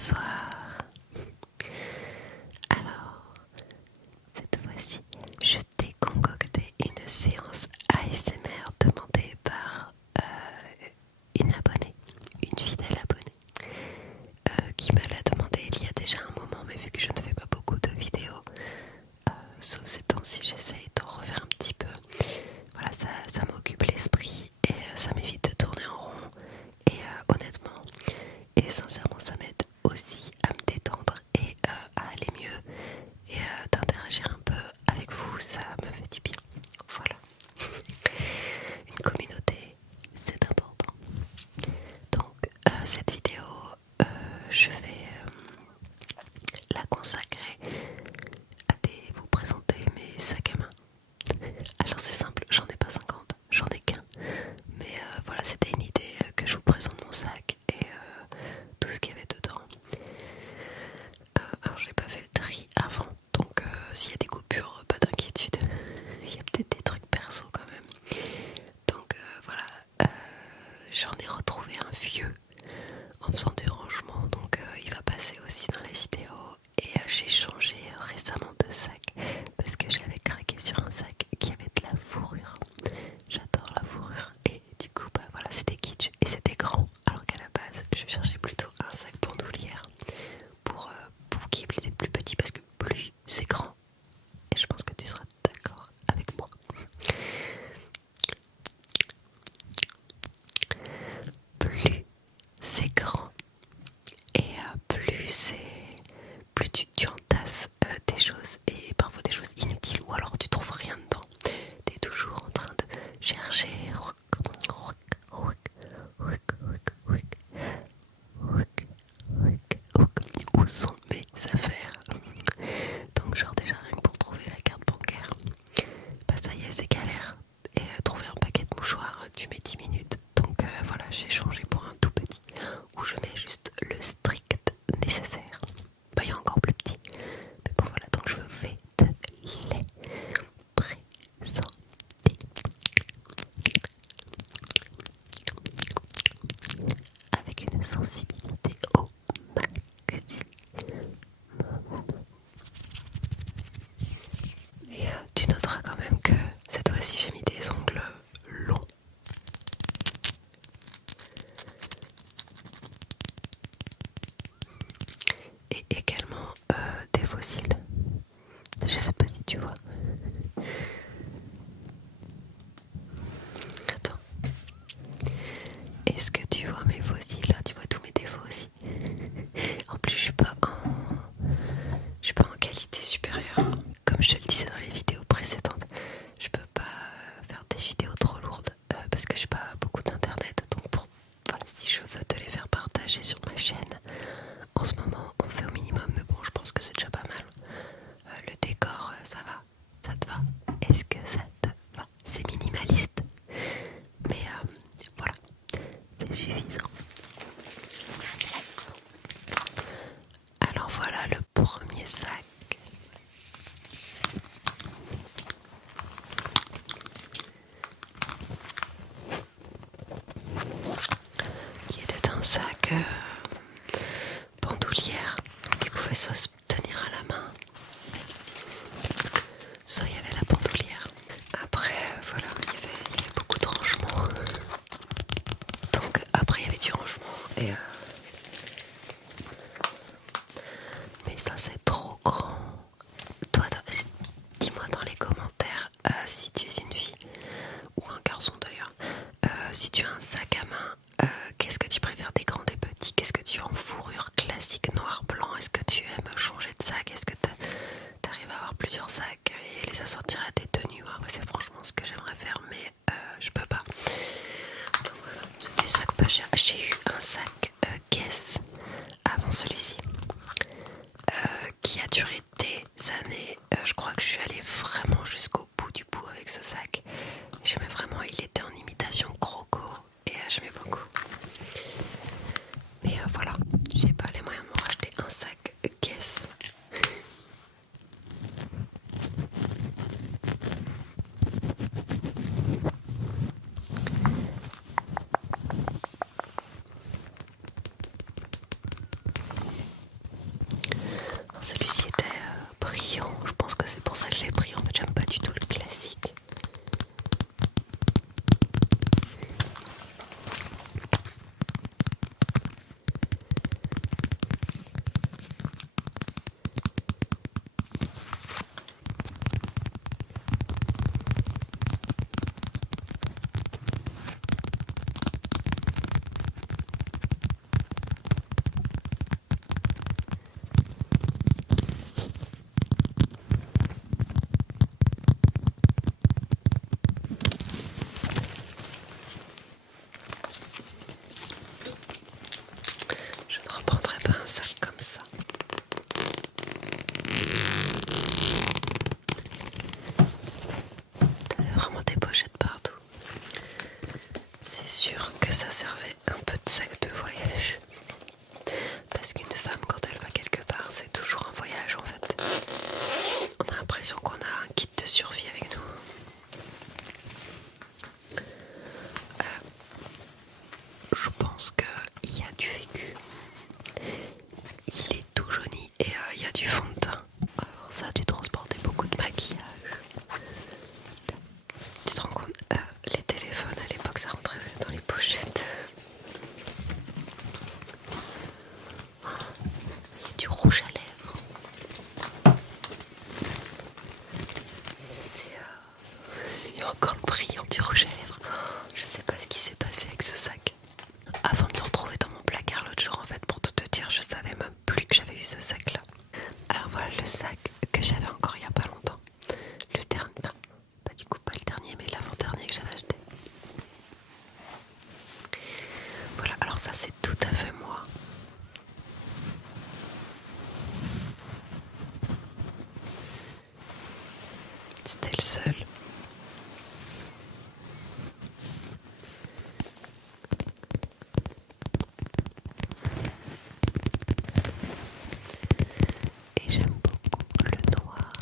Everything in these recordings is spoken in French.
Bonsoir. Alors, cette fois-ci, je t'ai concocté une séance ASMR demandée par une abonnée, une fidèle abonnée, qui me l'a demandé il y a déjà un moment, mais vu que je ne fais pas beaucoup de vidéos, sauf ces temps-ci, j'essaye d'en refaire un petit peu. Voilà, ça m'occupe l'esprit et ça m'évite de tourner en rond. Et honnêtement, et sincèrement, ça m'aide aussi à me détendre et à aller mieux et d'interagir un peu avec vous, ça me fait du bien. Voilà. Une communauté, c'est important. Donc cette vidéo, je vais la consacrer à vous présenter mes sacs à main. Alors c'est simple, j'en ai pas 50, j'en ai qu'un. Mais voilà, c'était une idée que je vous présente mon sac et tout ce qu'il y avait dedans. Alors j'ai pas fait le tri avant, donc s'il y a des coupures, pas d'inquiétude. Il y a peut-être des trucs perso quand même. Donc voilà, j'en ai retrouvé un vieux en faisant du rangement, donc il va passer aussi dans la vidéo. Et j'ai changé récemment de sac parce que j'avais craqué sur un sac qui avait de la fourrure. J'adore la fourrure et du coup bah voilà, c'était kitsch et c'était grand, alors qu'à la base je cherchais plutôt un sac bandoulière pour qui est plus petit, parce que plus c'est grand, et je pense que tu seras d'accord avec moi, plus c'est grand et plus tu entasses des choses, et parfois des choses inutiles, ou alors tu trouves rien dedans. Tu es toujours en train de chercher où sont mes affaires. Donc genre déjà rien que pour trouver la carte bancaire, bah ça y est, c'est galère. Et trouver un paquet de mouchoirs, tu mets 10 minutes. Donc voilà, j'ai changé pour un tout petit où je mets juste le strict nécessaire. Bah il y a encore plus petit. Mais bon voilà, donc je vais te les présenter. Avec une sensibilité au maximum. Et tu noteras quand même que cette fois-ci j'ai mis des ongles longs. Et également des fossiles. Je sais pas si tu vois. Attends. Est-ce que tu vois mes fossiles là? Tu vois tous mes défauts aussi. En plus je suis pas en qualité supérieure. Comme je te le disais dans les vidéos précédentes, je peux pas faire des vidéos trop lourdes parce que j'ai pas beaucoup d'internet. Donc voilà, si je veux te les faire partager sur ma chaîne, en ce moment on fait au minimum, mais bon, je pense que c'est déjà pas mal. Le décor, ça va? Ça te va? Est-ce que ça te va? C'est minimaliste, mais voilà, c'est suffisant. Alors voilà le premier sac. Qui était un sac bandoulière qui pouvait soit se tenir à la main, soit il y avait la bandoulière. Après voilà, il y avait beaucoup de rangements. Donc après il y avait du rangement et mais ça c'est trop grand. Toi, dis-moi dans les commentaires si tu es une fille ou un garçon d'ailleurs, si tu as un sac à main, qu'est-ce que tu préfères, des grands, des petits? Qu'est-ce que tu as en fourrure classique noir blanc? Est-ce que tu aimes changer de sac? Est-ce que tu arrives à avoir plusieurs sacs et les assortir à tes tenues? Moi c'est franchement ce que j'aimerais faire, mais je peux pas. Donc voilà, c'est des sacs pas chers. J'ai eu un sac Guess avant celui-ci qui a duré des années. Je crois que je suis allée vraiment jusqu'au bout du bout avec ce sac. J'aimais vraiment, il était en imitation croco et j'aimais beaucoup. Mais voilà, j'ai pas les moyens de me racheter un sac Guess. celui-ci était brillant, je pense que c'est pour ça que je l'ai pris. En fait, j'aime pas du tout le classique. Je ne reprendrai pas un sac comme ça. T'avais vraiment des pochettes partout. C'est sûr que ça servait un peu de sac de voyage. Parce qu'une femme, quand elle va quelque part, c'est toujours un voyage en fait. On a l'impression qu'on a un kit de survie avec nous. Je pense qu'il y a du vécu. Il est tout jauni et il y a du fond de teint. Alors ça a dû transporter beaucoup de maquillage. Tu te rends compte, les téléphones à l'époque ça rentrait dans les pochettes. Il y a du rouge à lèvres. Il y a encore le brillant du rouge à lèvres. Je sais pas ce qui s'est passé avec ce sac. Avant de le retrouver dans mon placard l'autre jour, en fait, pour tout te dire, je savais même plus que j'avais eu ce sac là. Alors voilà le sac que j'avais encore il y a pas longtemps. Le dernier, enfin, pas du coup pas le dernier, mais l'avant-dernier que j'avais acheté. Voilà, alors ça c'est tout à fait moi. C'était le seul. Et j'aime beaucoup le noir.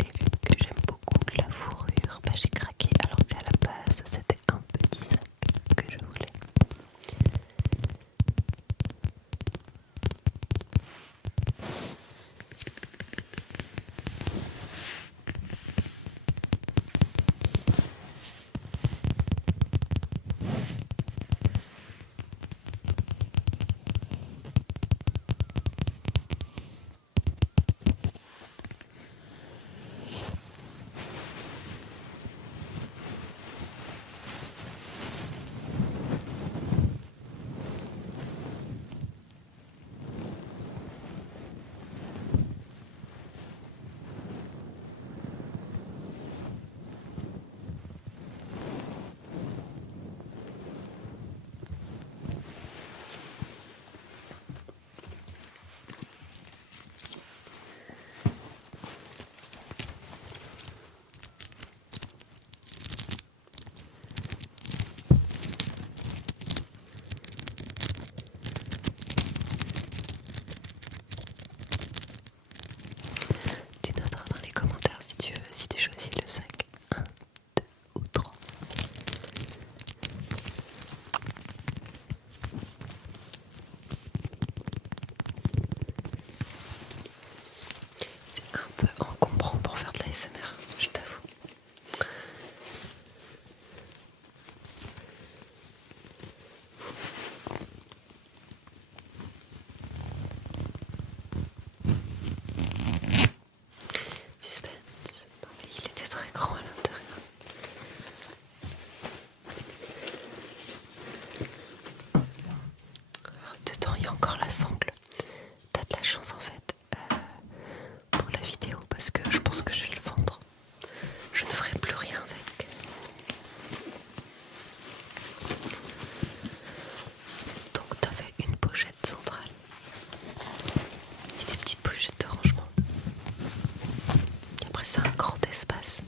Et vu que j'aime beaucoup la fourrure, bah j'ai craqué alors qu'à la base c'était un petit sac que je voulais. Tu noteras dans les commentaires si tu veux, si tu choisis le sac 1, 2 ou 3. C'est un peu encombrant pour faire de l'ASMR, je t'avoue. Suspense. Non, mais il était très grand à l'intérieur. Alors, dedans, il y a encore la sangle. T'as de la chance en fait pour la vidéo parce que je pense que je vais le vendre. Je ne ferai plus rien avec. Donc t'avais une pochette centrale et des petites pochettes de rangement. Et après c'est un grand espace.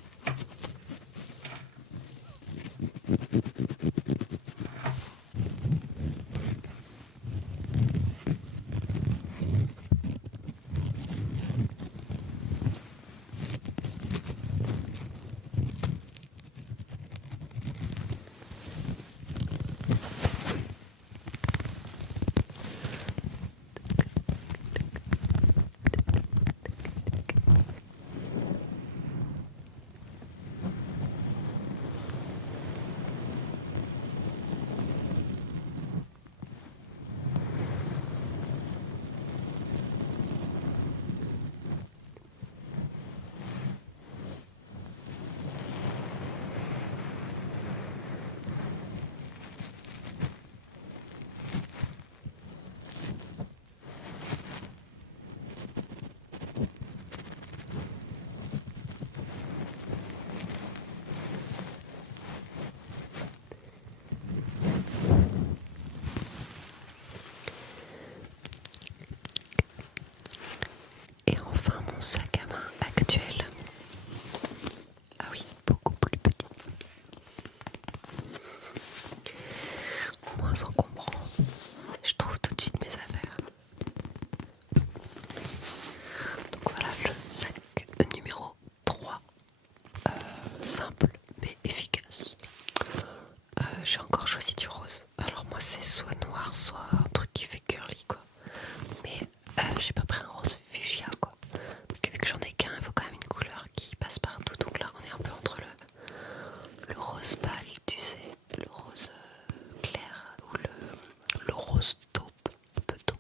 moins encombrant. Je trouve tout de suite mes affaires. Donc voilà le sac numéro 3. Simple mais efficace. J'ai encore choisi du rose. Alors moi c'est soit noir, soit un truc qui fait curly quoi. Mais j'ai pas pris un rose fuchsia quoi. Parce que vu que j'en ai qu'un, il faut quand même une couleur qui passe partout. Donc là on est un peu entre le rose pâle, tu sais, le rose clair ou le rose taupe, un peu taupe.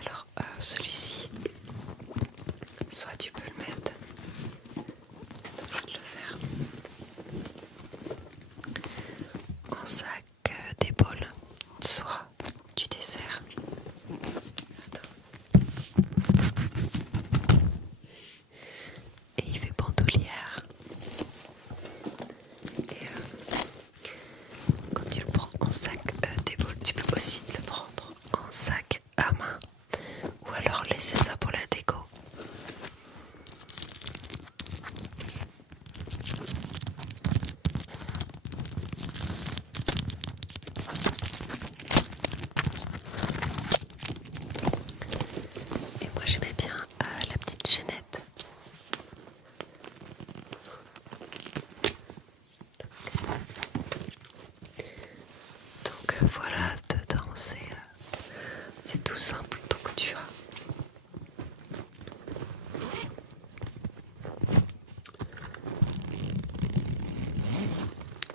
Alors celui-ci, soit tu peux le mettre, je vais te le faire, en sac d'épaule, soit du dessert. Attends. Et il fait bandoulière. Et quand tu le prends en sac d'épaule, tu peux aussi le prendre en sac à main ou alors laisser ça pour la déco. Et moi j'aimais bien la petite chaînette. Donc voilà, dedans c'est tout simple, donc tu as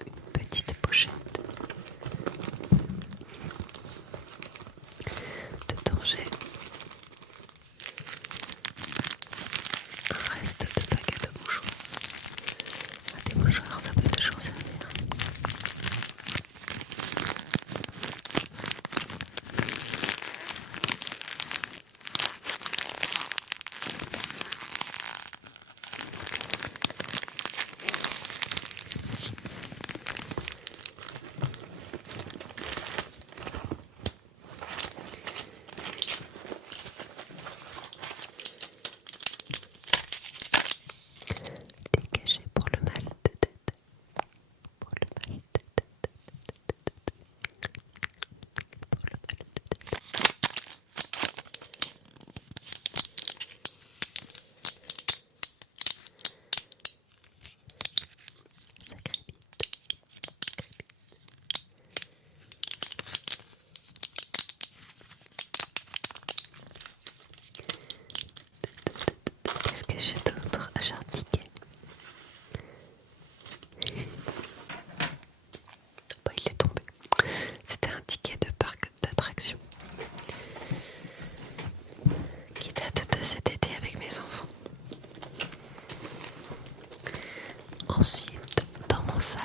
une petite pochette. Dedans j'ai un reste de paquet de mouchoirs. Des mouchoirs, ça peut toujours servir. Dégagé pour le mal de tête. Pour le mal de tête. Pour le mal de tête. Ça crépite. Qu'est-ce que j'ai d'autre? J'ai un ticket. Bah, il est tombé. C'était un ticket de parc d'attraction qui date de cet été avec mes enfants. Ensuite, dans mon sac,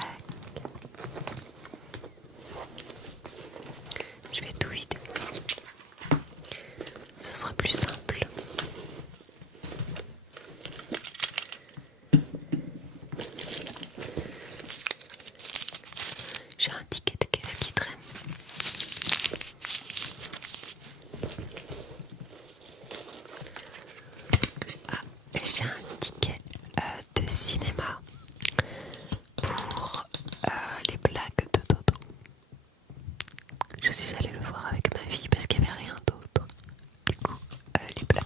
je vais tout vider. Ce sera plus simple. J'ai un ticket de caisse qui traîne. Ah, et j'ai un ticket de cinéma pour les blagues de Dodo. Je suis allée le voir avec ma fille parce qu'il n'y avait rien d'autre. Du coup, les blagues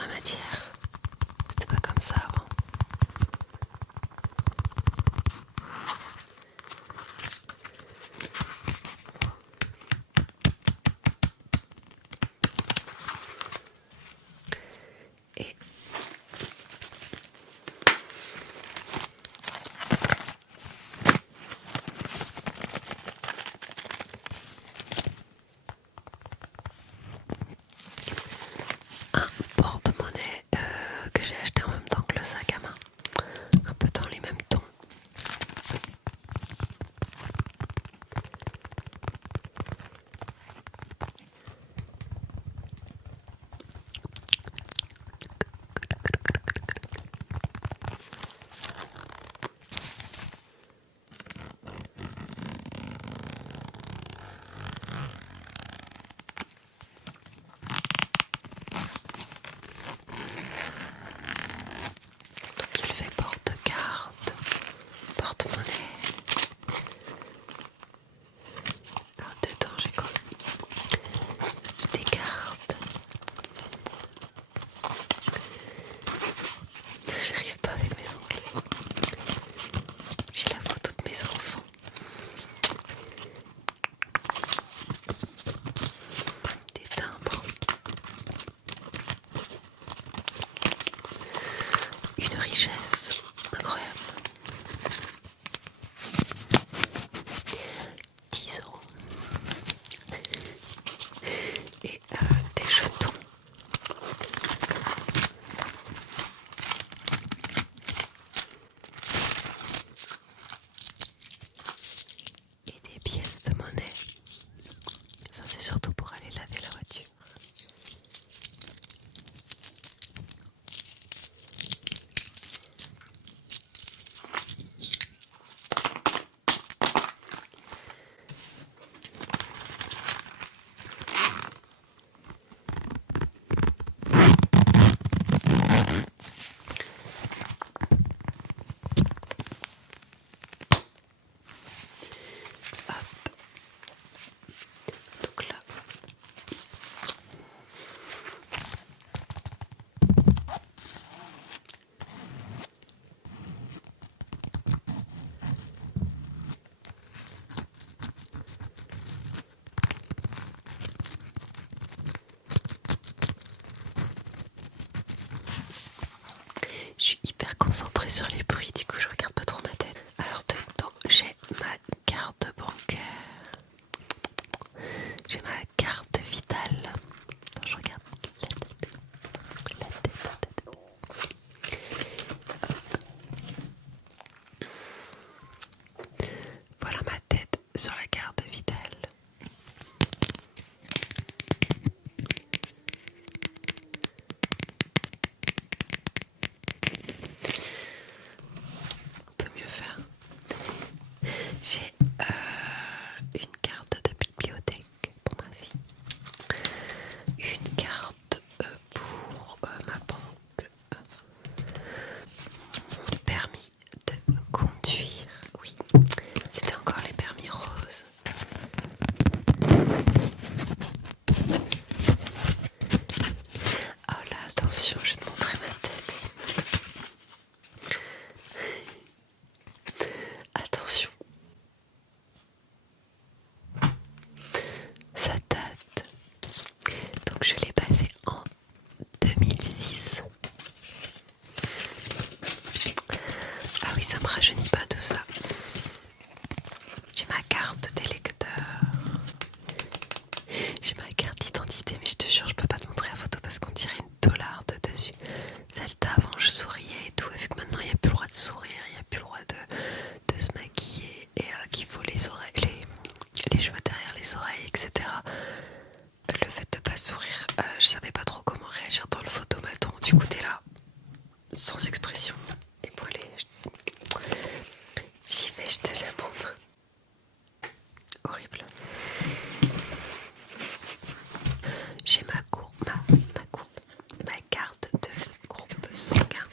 la matière. C'était pas comme ça avant. Et un porte-monnaie que j'ai acheté en même temps que le sac à main, un peu dans les mêmes tons. Donc il fait porte-carte, porte-monnaie. Alors dedans j'ai quoi? J'ai des cartes. J'arrive pas avec mes ongles. J'ai la photo de mes enfants. Des timbres. Une richesse incroyable. 10 € et des jetons. Et des pièces de monnaie. Ça c'est surtout pour aller laver la voiture. Hop. Donc là, je suis hyper concentrée sur les bruits, du coup je regarde pas trop ma tête. Alors dedans, j'ai ma carte bancaire. J'ai ma carte vitale. Attends, je regarde la tête. La tête, la tête. Voilà ma tête sur la carte vitale. On peut mieux faire. J'ai une carte de bibliothèque pour ma fille. Une carte pour ma banque. Mon permis de conduire. Oui, c'était encore les permis roses. Oh là, attention, je vais te montrer ma tête. Attention. Ça date. Donc je l'ai passé en 2006. Ah oui, ça me rajeunit pas tout ça. J'ai ma carte d'électeur. J'ai ma carte d'identité, mais je te jure, je peux pas te montrer la photo parce qu'on dirait une dolarde dessus. Celle d'avant, je souriais et tout. Et vu que maintenant, il n'y a plus le droit de sourire, il n'y a plus le droit de se maquiller et qu'il faut les oreilles, les cheveux derrière les oreilles, etc. Le fait de pas sourire, je savais pas trop comment réagir dans le photomaton. Du coup, t'es là, sans expression, épaulé. J'y vais, je te la montre. Horrible. J'ai ma carte de groupe sanguin.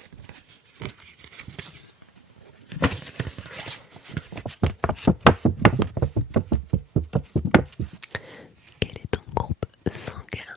Quel est ton groupe sanguin?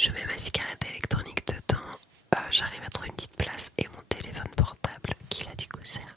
je mets ma cigarette électronique dedans, j'arrive à trouver une petite place et mon téléphone portable qui là du coup sert